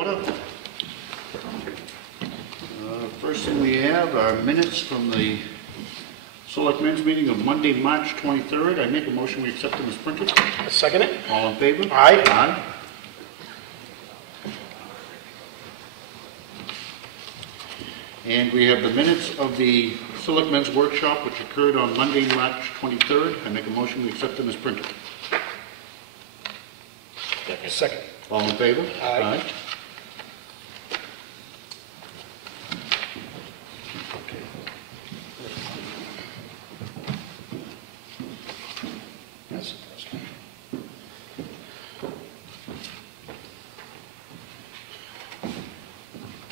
order. First thing we have are minutes from the Selectmen's meeting of Monday, March 23rd. I make a motion we accept them as printed. I second it. All in favor? Aye. Aye. And we have the minutes of the Selectmen's workshop which occurred on Monday, March 23rd. I make a motion we accept them as printed. Second. All in favor? Aye. That's the first one.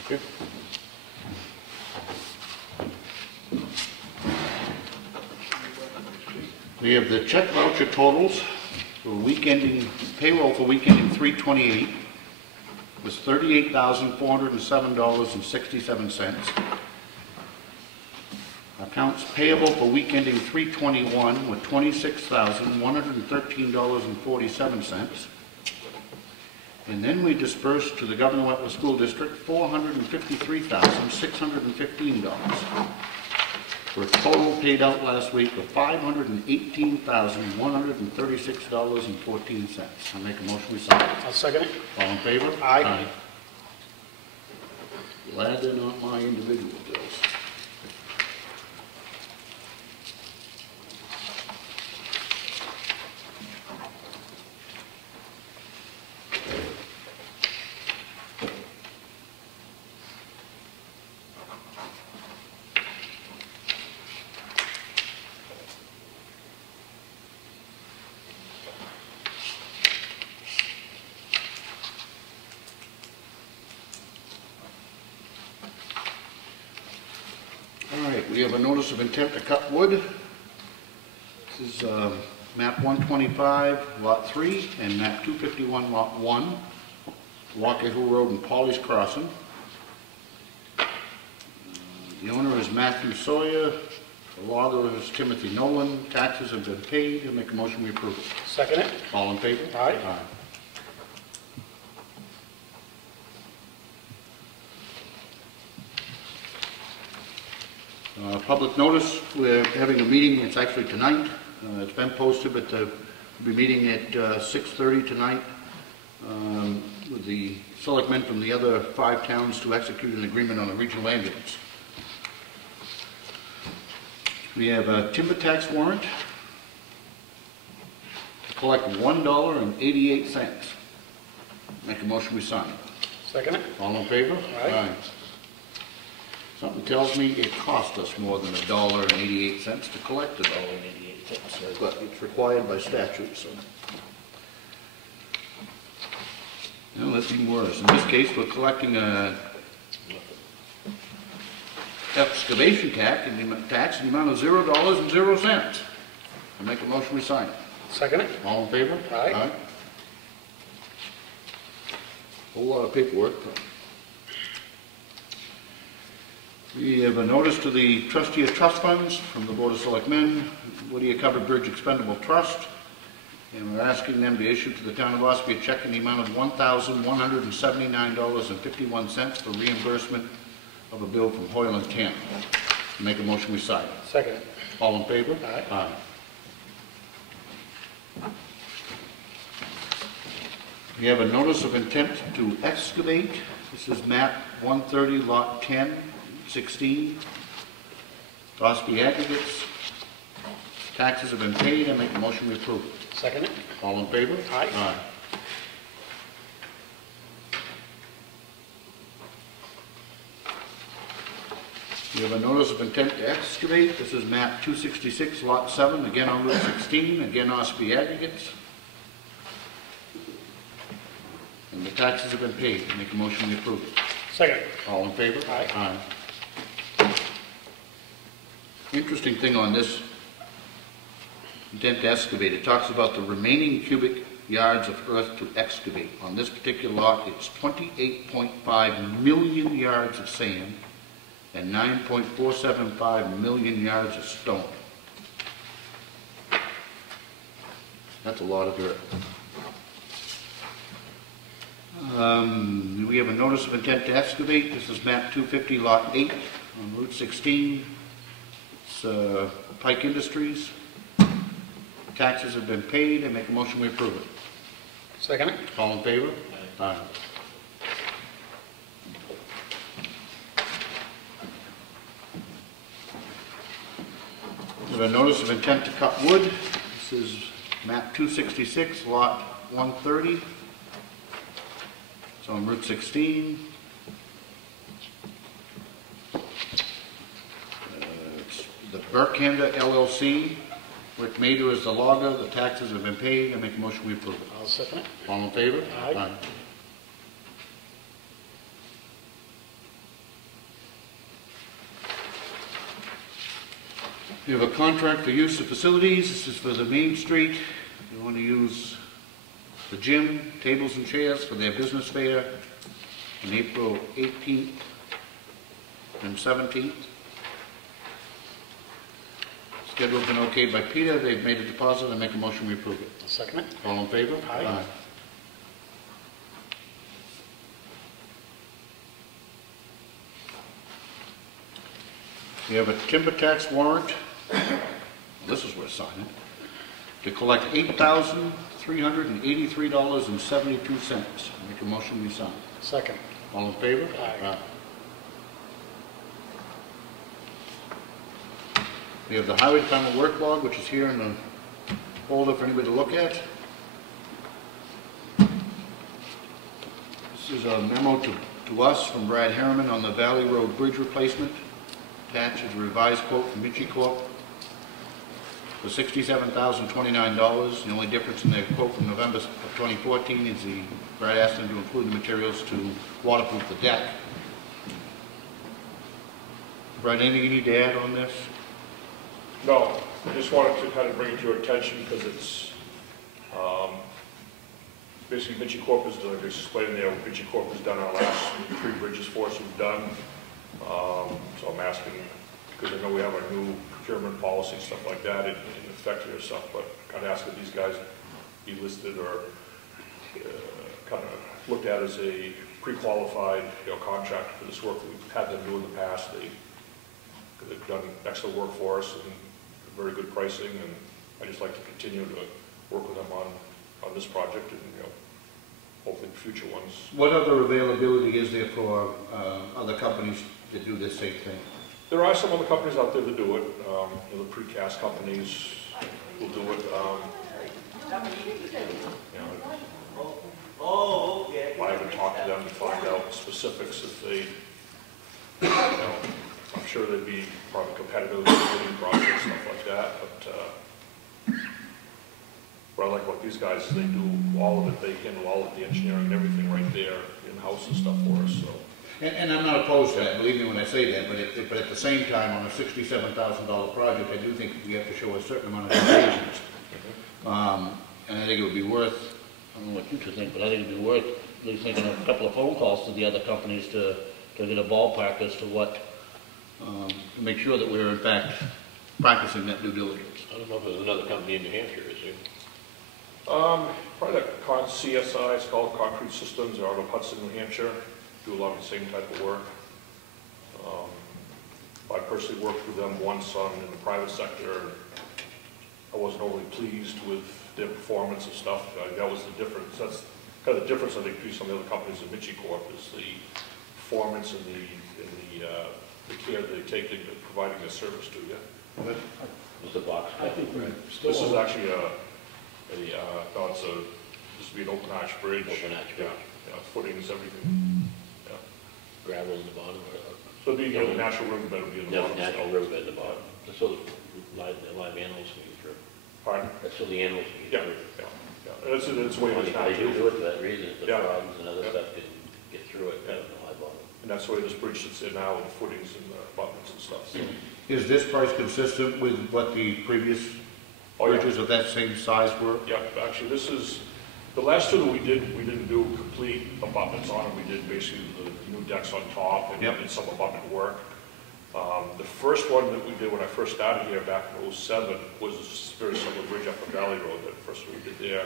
Okay. We have the check voucher totals for week ending, payroll for week ending 3/28 was $38,407.67. Accounts payable for week ending 3/21 were $26,113.47. And then we dispersed to the Government School District $453,615. For a total paid out last week of $518,136.14. I make a motion we sign. I'll second it. All in favor? Aye. Glad they're not my individual bills. We have a notice of intent to cut wood. This is map 125, lot 3, and map 251, lot 1, Walker Hill Road and Polly's Crossing. The owner is Matthew Sawyer. The logger is Timothy Nolan. Taxes have been paid. I make a motion we approve it. Second it. All in favor? Aye. Aye. Public notice, we're having a meeting, it's actually tonight, it's been posted, but we'll be meeting at 6:30 tonight with the selectmen from the other 5 towns to execute an agreement on a regional ambulance. We have a timber tax warrant to collect $1.88. Make a motion we sign. Second it. All in favor? Aye. Something tells me it cost us more than $1.88 to collect $1.88, but it's required by statute, so. Now, that's even worse. In this case, we're collecting a excavation tax in the amount of $0.00. I make a motion we sign it. Second it. All in favor? Aye. Whole lot of paperwork. We have a notice to the trustee of trust funds from the Board of Selectmen, Whittier Covered Bridge Expendable Trust, and we're asking them to issue to the town of Ossipee a check in the amount of $1,179.51 for reimbursement of a bill from Hoyle and Tam. Make a motion we sign. Second it. All in favor? Aye. Aye. We have a notice of intent to excavate. This is map 130, lot 10. 16, Ossipee aggregates. Taxes have been paid. I make a motion we approve it. Second it. All in favor? Aye. Aye. We have a notice of intent to excavate. This is map 266, lot 7, again on Route 16, again Ossipee aggregates. And the taxes have been paid. I make a motion we approve it. Second. All in favor? Aye. Aye. Interesting thing on this intent to excavate, it talks about the remaining cubic yards of earth to excavate. On this particular lot, it's 28.5 million yards of sand and 9.475 million yards of stone. That's a lot of dirt. We have a notice of intent to excavate. This is map 250, lot 8 on Route 16. It's Pike Industries. Taxes have been paid. I make a motion we approve it. Second it. All in favor? Aye. We have a notice of intent to cut wood. This is map 266, lot 130. It's on Route 16. It's the Burkhanda LLC. Rick Mader is the logger. The taxes have been paid. I make a motion we approve it. I'll second it. All in favor? Aye. We have a contract for use of facilities. This is for the Main Street. We want to use the gym, tables and chairs for their business fair on April 18th and 17th. Schedule's been okayed by Peter. They've made a deposit. I make a motion we approve it. I'll second it. All in favor? Aye. We have a timber tax warrant. This is worth signing. To collect $8,383.72. Make a motion we sign. Second. All in favor? Aye. We have the highway department work log, which is here in the folder for anybody to look at. This is a memo to us from Brad Harriman on the Valley Road Bridge replacement. Attached is a revised quote from Mitchie Corp. For $67,029. The only difference in their quote from November of 2014 is Brad asked them to include the materials to waterproof the deck. Brad, anything you need to add on this? No, I just wanted to kind of bring it to your attention because it's basically Mitchie Corp is, like I explained there, Mitchie Corp has done our last 3 bridges for us we've done. So I'm asking, because I know we have our new procurement policy, stuff like that, in effect here stuff, but kind of asking these guys be listed or kind of looked at as a pre-qualified contractor for this work that we've had them do in the past. They've done excellent work for us and very good pricing, and I just like to continue to work with them on this project and hopefully future ones. What other availability is there for other companies to do this same thing? There are some other companies out there that do it. The precast companies will do it. I haven't talked to them to find out specifics if they, I'm sure they'd be probably competitive in the bidding process, stuff like that, but what I like about these guys is they do all of it. They handle all of the engineering and everything right there in-house and stuff for us, so. And I'm not opposed to that, believe me when I say that, but at the same time, on a $67,000 project, I do think we have to show a certain amount of engagement. And I think it would be worth, I don't know what you two think, but I think it would be worth at least making a couple of phone calls to the other companies to get a ballpark as to what, to make sure that we're in fact practicing that due diligence. I don't know if there's another company in New Hampshire, is there? Probably that CSI, it's called Concrete Systems, they're out of Hudson, New Hampshire. Do a lot of the same type of work. I personally worked with them once in the private sector. I wasn't overly pleased with their performance and stuff. That was the difference. That's kind of the difference I think between some of the other companies in Mitchie Corp is the performance and the care that they take in providing their service to you. What's the box? I think we're still. This is actually no, this would be an open arch bridge. Open arch bridge. Yeah, footings, everything. Gravel in the bottom? So the natural riverbed would be in the bottom. Natural riverbed in the bottom. So the live animals can get through. Pardon? That's so the animals can get through. Yeah. It's way They natural. do it for that reason. The frogs and other stuff can get through it in the live bottom. And that's the way this bridge sits in now with the footings and the abutments and stuff. So. Is this price consistent with what the previous bridges of that same size were? Yeah, actually this is, the last 2 that we didn't do complete abutments on them. We did basically the new decks on top and did some abutment work. The first one that we did when I first started here back in 07 was a very similar bridge up the Valley Road, that first one we did there.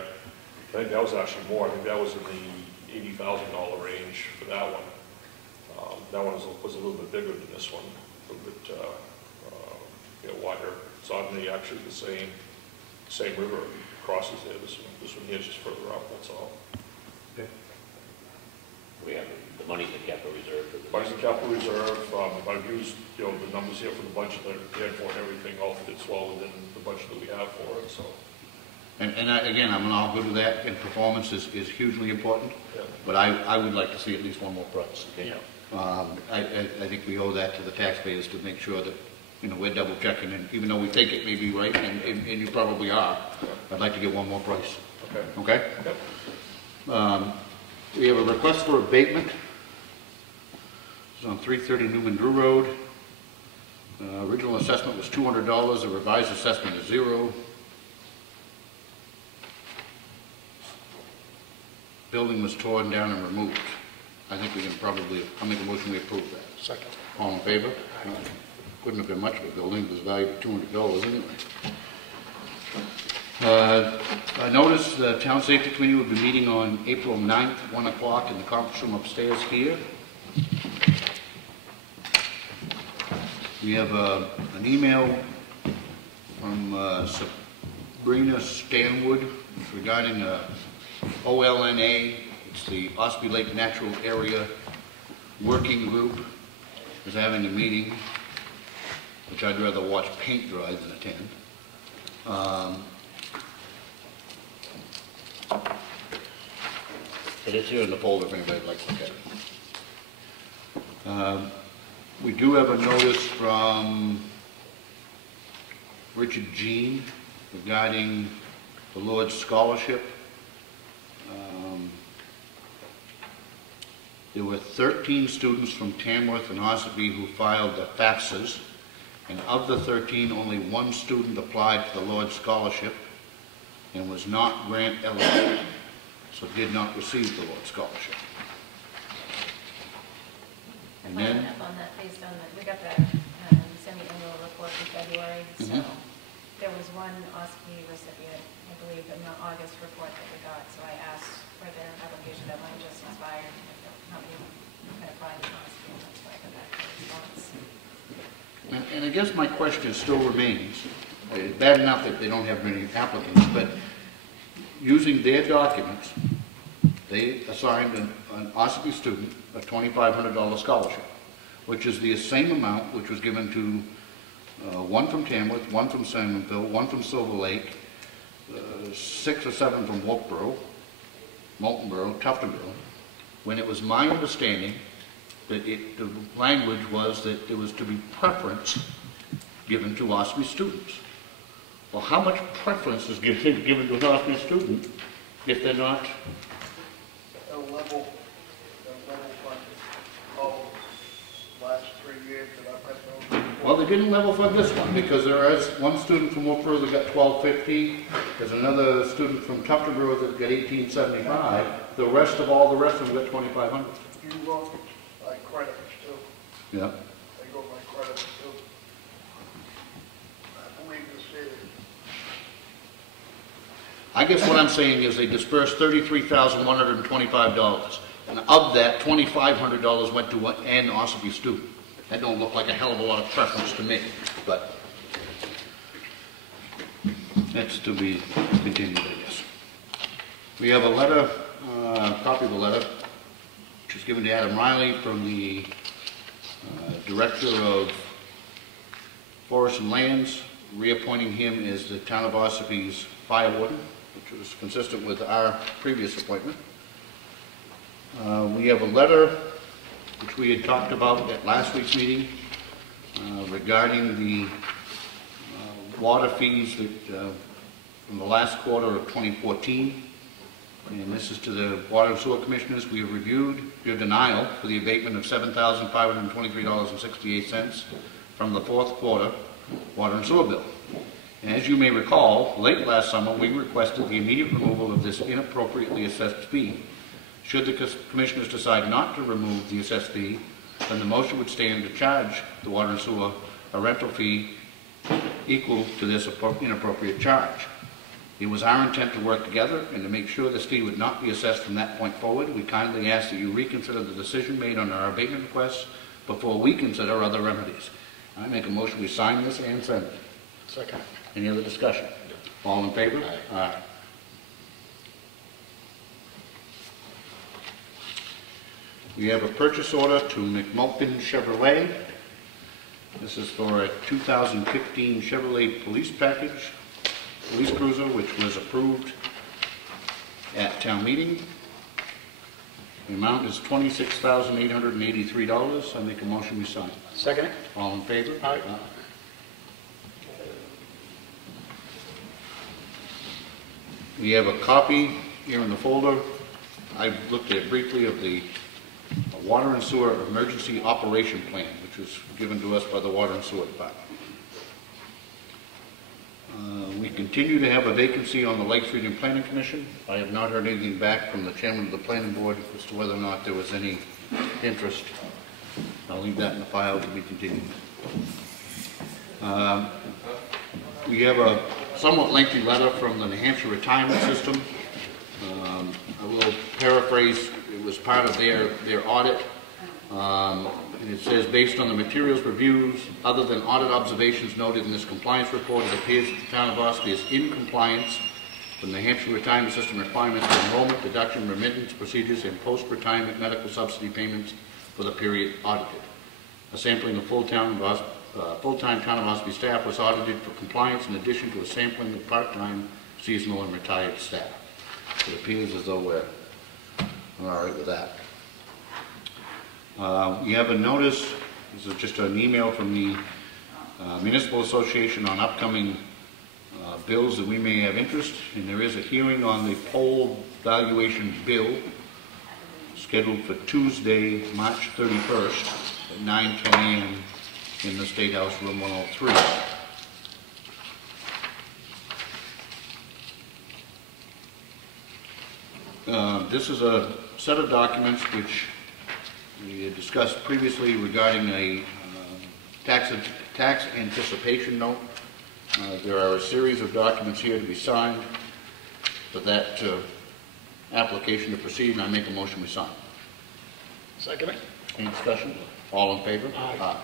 I think that was actually more. I think that was in the $80,000 range for that one. That one was a little bit bigger than this one, a little bit wider. It's on actually the same river crosses there. This one here is just further up, that's all. Okay. We have the money's in capital reserve for this. Money's in capital reserve. I've used, the numbers here for the budget that we had for and everything, all fits well within the budget that we have for it, so. And again, I'm all good with that, and performance is hugely important, Yeah. but I would like to see at least one more price. Okay? Yeah. I think we owe that to the taxpayers to make sure that, we're double checking, and even though we think it may be right, and you probably are, I'd like to get one more price. Okay. Okay? Yep. We have a request for abatement. It's on 330 Newman Drew Road. Original assessment was $200, the revised assessment is $0. Building was torn down and removed. I think we can probably, I'll make a motion we approve that. Second. All in favor? Couldn't have been much of a building, it was valued at $200 anyway. I noticed the Town Safety Committee will be meeting on April 9th, 1 o'clock in the conference room upstairs here. We have an email from Sabrina Stanwood regarding OLNA. It's the Ossipee Lake Natural Area Working Group is having a meeting, which I'd rather watch paint dry than attend. It is here in the folder if anybody would like to look at it. We do have a notice from Richard Jean regarding the Lord's Scholarship. There were 13 students from Tamworth and Ossipee who filed the FAFSAs, and of the 13, only one student applied for the Lord's Scholarship and was not grant eligible, so did not receive the Lord's Scholarship. And then, Following up on that, based on we got the semi-annual report in February, so there was one Ossipee recipient, I believe, in the August report that we got, so I asked for their application deadline just expired, how many had applied to Ossipee, and that's why I got that response. and I guess my question still remains, it's bad enough that they don't have many applicants, but using their documents, they assigned an Ossipee student a $2,500 scholarship, which is the same amount which was given to one from Tamworth, one from Simonville, one from Silver Lake, 6 or 7 from Wolfboro, Moultonboro, Tuftonboro, when it was my understanding that the language was that there was to be preference given to Ossipee students. Well, how much preference is given to an Ossipee student if they're not? A level fund all last 3 years that I've had no. Well, they didn't level fund this one because there is one student from Wolfboro that got $1,250. There's another student from Tuftonboro that got $1,875. The rest of them got $2,500. You go by credits too. Yeah. They go by credits too. I believe this is. I guess what I'm saying is they dispersed $33,125, and of that, $2,500 went to an Ossipee student. That don't look like a hell of a lot of preference to me, but that's to be continued, I guess. We have a letter, copy of a letter, which is given to Adam Riley from the Director of Forests and Lands, reappointing him as the Town of Ossipee's fire warden, which was consistent with our previous appointment. We have a letter which we had talked about at last week's meeting regarding the water fees that, from the last quarter of 2014. And this is to the Water and Sewer Commissioners. We have reviewed your denial for the abatement of $7,523.68 from the fourth quarter water and sewer bill. And as you may recall, late last summer, we requested the immediate removal of this inappropriately assessed fee. Should the Commissioners decide not to remove the assessed fee, then the motion would stand to charge the water and sewer a rental fee equal to this inappropriate charge. It was our intent to work together and to make sure this fee would not be assessed from that point forward. We kindly ask that you reconsider the decision made on our abatement requests before we consider other remedies. I make a motion we sign this and send it. Second. Any other discussion? All in favor? Aye. Aye. We have a purchase order to McMulpin Chevrolet. This is for a 2015 Chevrolet police cruiser, which was approved at town meeting. The amount is $26,883. I make a motion we sign. Second. All in favor? Aye. We have a copy here in the folder. I looked at it briefly of the Water and Sewer Emergency Operation Plan, which was given to us by the Water and Sewer Department. We continue to have a vacancy on the Lakes Region Planning Commission. I have not heard anything back from the chairman of the planning board as to whether or not there was any interest. I'll leave that in the file to be continued. We have a somewhat lengthy letter from the New Hampshire Retirement System. I will paraphrase. It was part of their audit. And it says, based on the materials reviews, other than audit observations noted in this compliance report, it appears that the town of Ossipee is in compliance with the New Hampshire Retirement System requirements for enrollment, deduction, remittance procedures, and post-retirement medical subsidy payments for the period audited. A sampling of full-time town of Ossipee staff was audited for compliance in addition to a sampling of part-time, seasonal, and retired staff. It appears as though we're all right with that. We have a notice. This is just an email from the Municipal Association on upcoming bills that we may have interest, and there is a hearing on the poll valuation bill scheduled for Tuesday, March 31st at 9:10 a.m. in the State House, room 103. This is a set of documents which we had discussed previously regarding a tax anticipation note. There are a series of documents here to be signed for that application to proceed, and I make a motion we sign. Second. Any discussion? All in favor? Aye.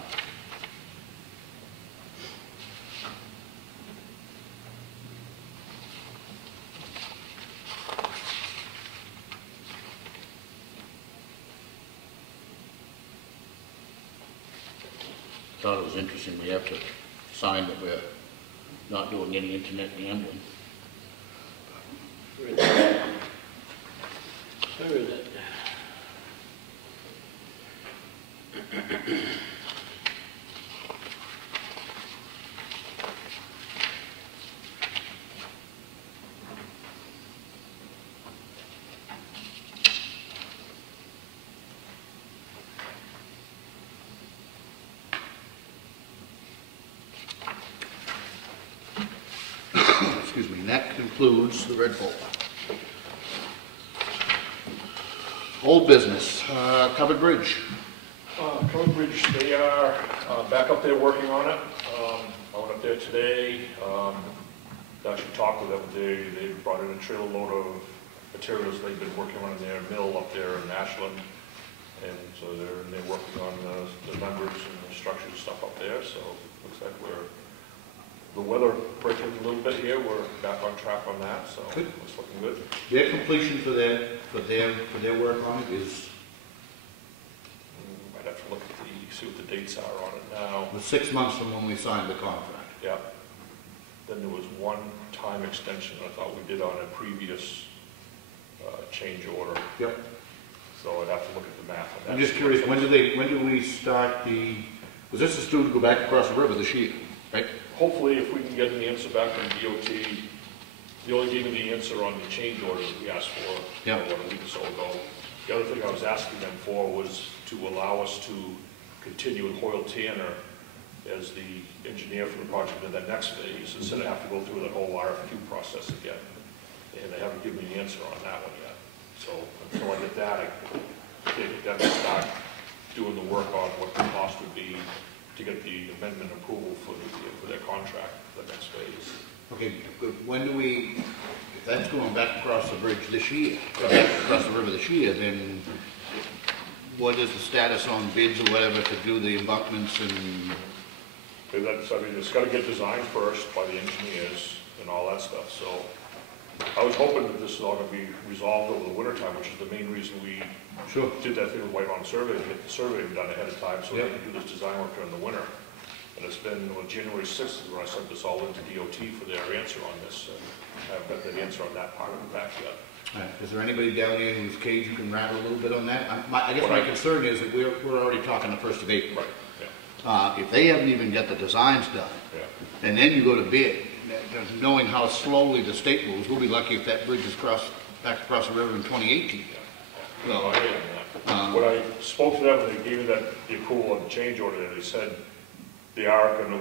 Thought it was interesting. We have to sign that we're not doing any internet gambling. Where is it? Where is it? Excuse me, and that concludes the red folder. Old business, covered bridge. Comeau Bridge, they are back up there working on it. I went up there today, actually talked with them. They brought in a trailer load of materials they've been working on in their mill up there in Ashland. And so they're working on the members and the structures and stuff up there. So looks like the weather breaking a little bit here. We're back on track on that, so Good. it's looking good. Their completion for their work on it is Might have to look at see what the dates are on it now. was 6 months from when we signed the contract. Yeah. Then there was one time extension I thought we did on a previous change order. Yep. So I'd have to look at the math on that. I'm just curious, when do we start was this is due to go back across the river this year, right? Hopefully, if we can get an answer back from DOT, they only gave me the answer on the change order that we asked for Yep. a week or so ago. The other thing I was asking them for was to allow us to continue with Hoyle Tanner as the engineer for the project in the next phase, instead of have to go through the whole RFQ process again. And they haven't given me an answer on that one yet. So until I get that, I can't get them to start doing the work on what the cost would be to get the amendment approval for their contract for the next phase. Okay, good. When do we, if that's going back across the bridge this year, or back across the river this year, then what is the status on bids or whatever to do the embankments and, Okay, that's, I mean, it's gotta get designed first by the engineers and all that stuff, so I was hoping that this is all gonna be resolved over the winter time, which is the main reason we sure, did that thing with White Mountain Survey, to get the survey done ahead of time, so Yeah. they can do this design work during the winter. And it's been, well, January 6th is when I sent this all into DOT for their answer on this, and I haven't got the answer on that part of it back yet. all right, is there anybody down there whose cage you can rattle a little bit on that? I guess my concern is that we're already talking the 1st of April. Right, yeah, If they haven't even got the designs done, yeah. and then you go to bid, knowing how slowly the state moves, we'll be lucky if that bridge is back across the river in 2018. No, I hear that. When I spoke to them, they gave me the approval on the change order, and they said they are gonna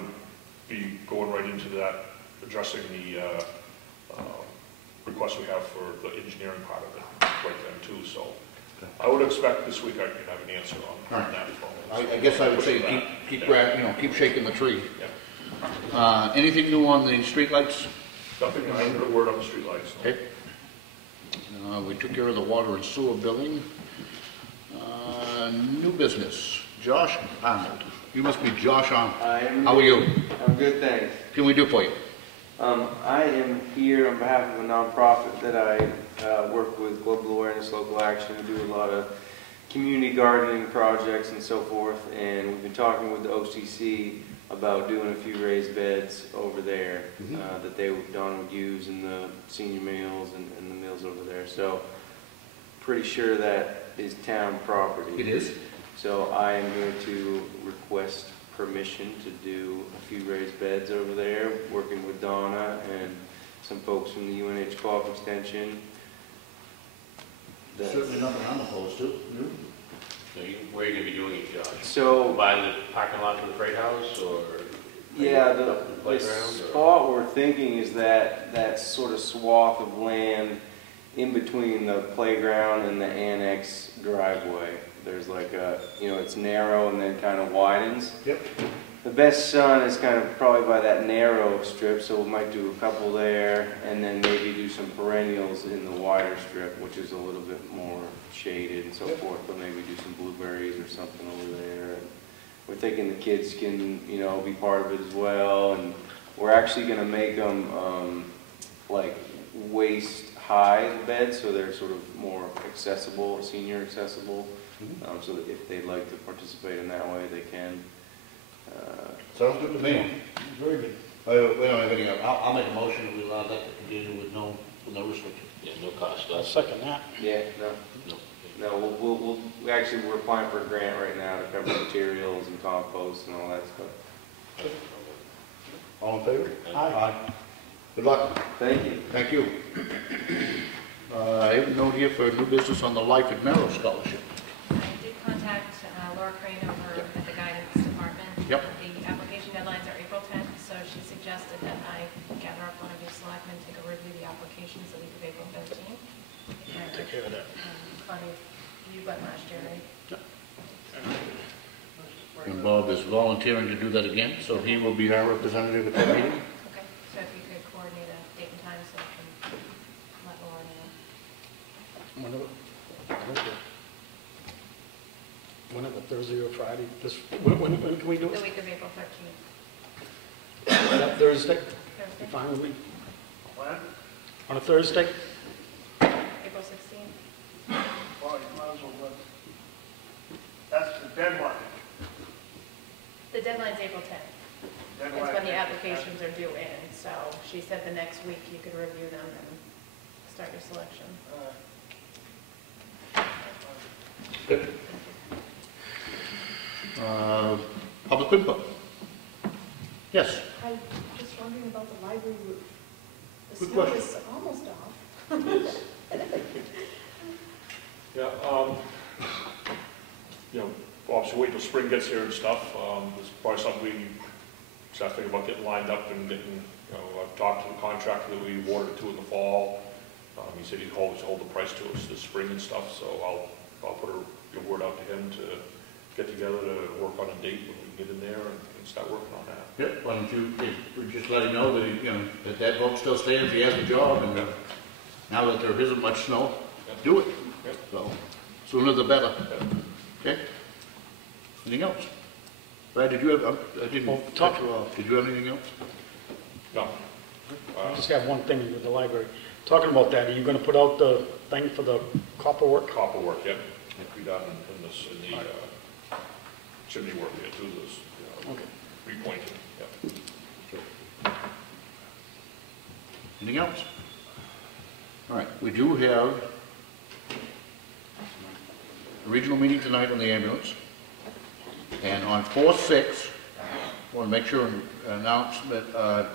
be going right into that, addressing the, request we have for the engineering part of it right then too, so I would expect this week I can have an answer on All right. that. I guess I would say keep shaking the tree. Yeah. Anything new on the streetlights? Nothing, I haven't heard a word on the streetlights. No. Okay. We took care of the water and sewer billing. New business, Josh Arnold. You must be Josh Arnold. I am. How are you? I'm good, thanks. What can we do for you? I am here on behalf of a nonprofit that I work with, Global Awareness Local Action. We do a lot of community gardening projects and so forth, and we've been talking with the OCC about doing a few raised beds over there that Don would use in the senior meals and the meals over there. So pretty sure that is town property. It is. So I am going to request permission to do a few raised beds over there, working with Donna and some folks from the UNH Co-op Extension. Certainly nothing I'm opposed to. So where are you gonna be doing it, Josh? So, By the parking lot for the freight house, or? yeah, up in the playground, or? spot we're thinking is that sort of swath of land in between the playground and the annex driveway. There's like a, it's narrow and then kind of widens. Yep. The best sun is kind of probably by that narrow strip, so we might do a couple there, and then maybe do some perennials in the wider strip, which is a little bit more shaded and so forth, but maybe do some blueberries or something over there. And we're thinking the kids can, be part of it as well, and we're actually going to make them like waist-high beds, so they're sort of more accessible, senior accessible, so that if they'd like to participate in that way, they can. Sounds good to me. Very good. We don't have any, I'll make a motion that we allow that to continue with no restriction. Yeah, no cost. I'll second that. Yeah, no, we're applying for a grant right now to cover materials and compost and all that stuff. All in favor? Aye. Good luck. Thank you. Thank you. I have a note here for new business on the Life at Merrill Scholarship. I did contact Laura Crane over at the guidance department. Yep. The application deadlines are April 10th, so she suggested that I gather up one of you selectmen to go review the applications the week of April 13th. Take care of that. Claudia, you went last year, right? And Bob is volunteering to do that again, so he will be our representative at that meeting. Okay, so if you could coordinate a date and time so I can let Laura know. Whenever, Thursday or Friday, when can we do The it? week of April 13th. That Thursday? You Thursday, fine with me? When? On a Thursday? April 16th. Well, you might as well let, that's the deadline. The deadline's April 10th. That's Deadline when the is- applications are due in, so she said the next week you could review them and start your selection. Good. Public input. Yes. I'm just wondering about the library roof. The Good snow question. is almost off. Yeah, obviously wait till spring gets here and stuff. There's probably something we start thinking about getting lined up and getting, I've talked to the contractor that we awarded it to in the fall. He said he'd hold the price to us this spring and stuff, so I'll put a word out to him to get together to work on a date when we get in there and start working on that. Yep, why don't you, just let him know that, that vote still stands, he has a job, and now that there isn't much snow, do it. Yep. So, sooner the better. Yep. Okay? Anything else? Brad, did you have, I didn't Well, talk you off, did you have anything else? No. I just got one thing with the library. Talking about that, are you gonna put out the thing for the copper work? Copper work, yep. Be done in the chimney work here too, this, Okay. repointing, yep. Anything else? All right, we do have a regional meeting tonight on the ambulance. And on 4/6, I want to make sure and announce that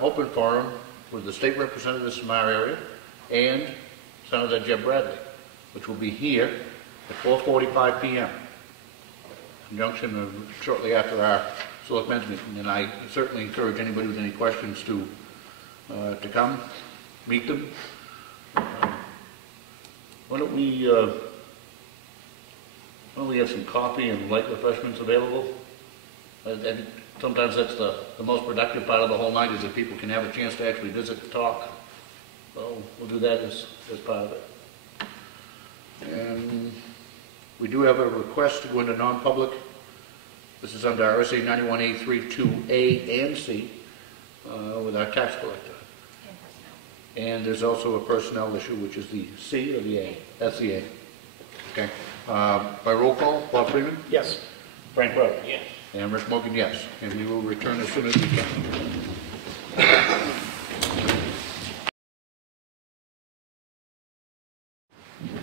open forum with the state representatives from our area and Senator Jeb Bradley, which will be here at 4:45 p.m. in conjunction shortly after our selectmen's meeting. And I certainly encourage anybody with any questions to come, meet them. Why don't we have some coffee and light refreshments available? And sometimes that's the most productive part of the whole night, is that people can have a chance to actually visit and talk. So we'll do that as part of it. And we do have a request to go into non-public. This is under RSA 91A32A and C with our tax collector. And there's also a personnel issue, which is the C or the A? That's the A. Okay. By roll call, Bob Freeman? Yes. Frank Rowe? Yes. And Rick Morgan, yes. And we will return as soon as we can.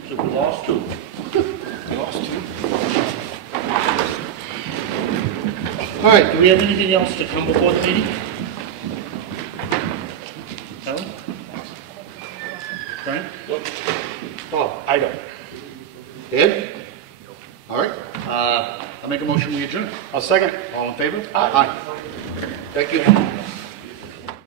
So we lost two. All right, do we have anything else to come before the meeting? Helen? Frank? Bob? I don't. Ed? All right, I'll make a motion we adjourn. I'll second. All in favor? Aye. Thank you.